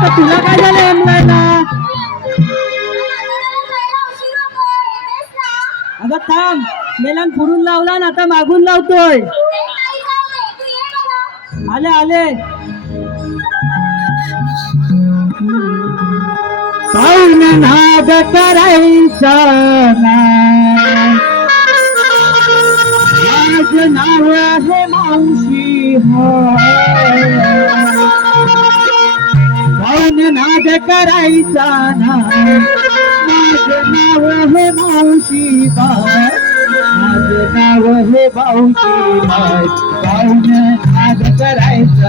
तर तुला काय झालं एमलायला अगं थांब मेलान पुढून लावला ना आता मागून लावतोय आले आले पाऊन नाद करायचा नाही. माझं नाव आहे मावशी मन नाद करायचा माझं नाव मावशी नाव हे मावशी बाय माझं नाव हे मावशी बाय नाद करायचा करायचं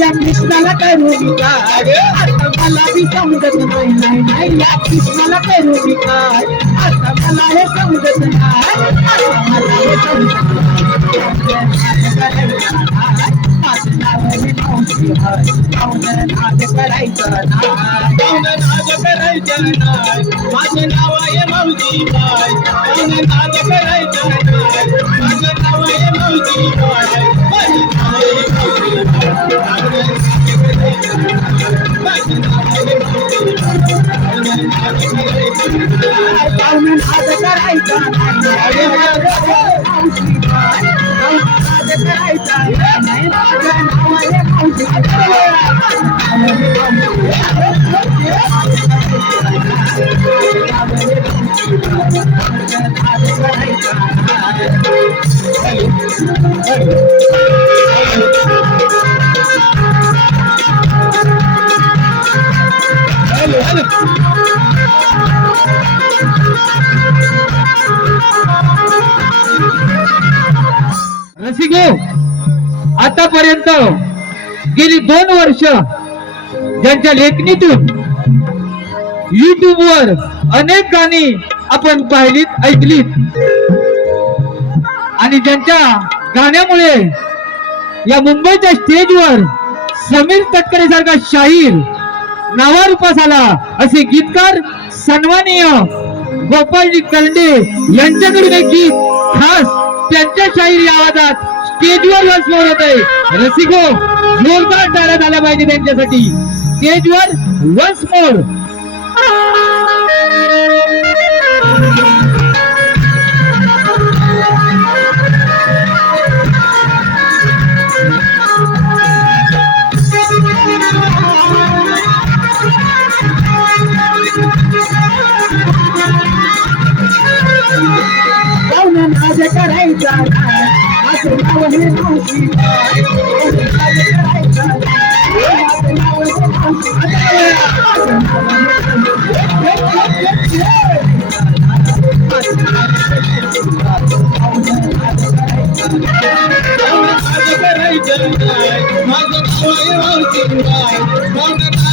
या कृष्णाला करू मी काय आता मला बी समजत नाही नाही नाही या कृष्णाला करू काय आता मला हे समजत नाही आता मला हे समजत नाद करायचं नाही नाद करायचं माझं नाव आहे बाय नाद करायचं माझं नाव आहे बाय माझं नाव आहे माझं नाव आहे नाद करायचं नाद करायचं रसिको आतापर्यंत गेली दोन वर्ष ज्यांच्या लेखणीतून युट्यूब वर अनेक गाणी आपण पाहिलीत ऐकलीत. आणि ज्यांच्या गाण्यामुळे या मुंबईच्या स्टेजवर समीर तटकरे सारखा शाहीर नावारूपास आला असे गीतकार सन्मानीय गोपालजी कर्ंडे यांच्याकडून एक गीत खास त्यांच्या शाहिरी आवाजात स्टेजवर वंश होत. आहे रसिको जोरदार टाळ्या झाला पाहिजे त्यांच्यासाठी. स्टेजवर once more Wannan aje karai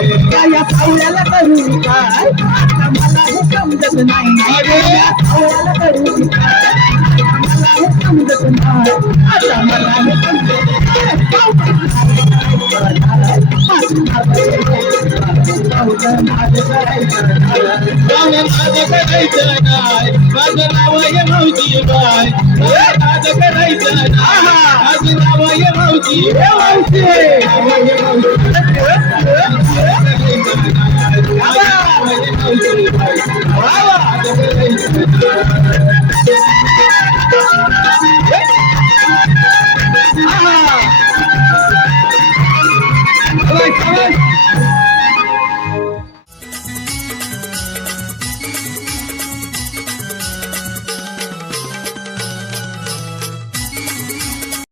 अंगणात या सावळ्याला करू काय? मला हे समजत नाही. या सावळ्याला करू काय? समजत नाही आता मला हे समजत माझं नाव आहे भाऊजी बाय माझं करायचं माझं नाव आहे भाऊजी भाऊजी হবে